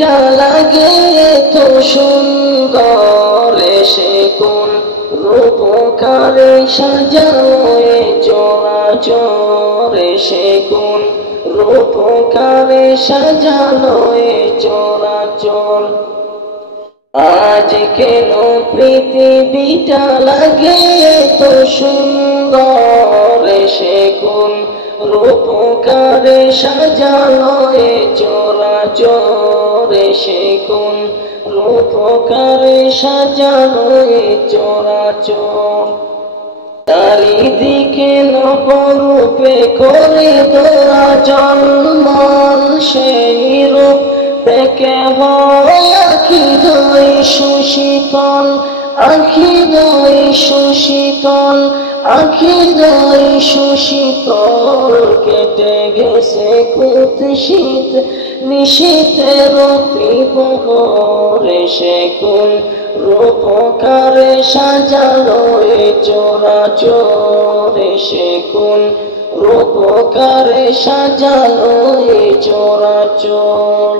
পৃথিবীটা লাগে তো সুন্দর, সে কোন রূপকারে সাজানো এ চরাচর, সে কোন রূপকারে সাজানো এ চরাচর। আজ কেন পৃথিবীটা লাগে তো সুন্দর, সে কোন রূপকারে সাজানো এ চরাচর, সে কোন রূপকারে সাজানো এ চরাচর। চারিদিকে নবরূপে করে তোরা জন্মন, সেই রূপ দেখে হয় আখি দুই সুশীতল, আখি দুই সুশীতল, আখি দুই সুশীতল। কেটে গেছে কুৎসিত নিশীথের তীব্র, সে কোন রূপকারে সাজানো এ চরাচর, সে কোন রূপকারে সাজানো এ চরাচর।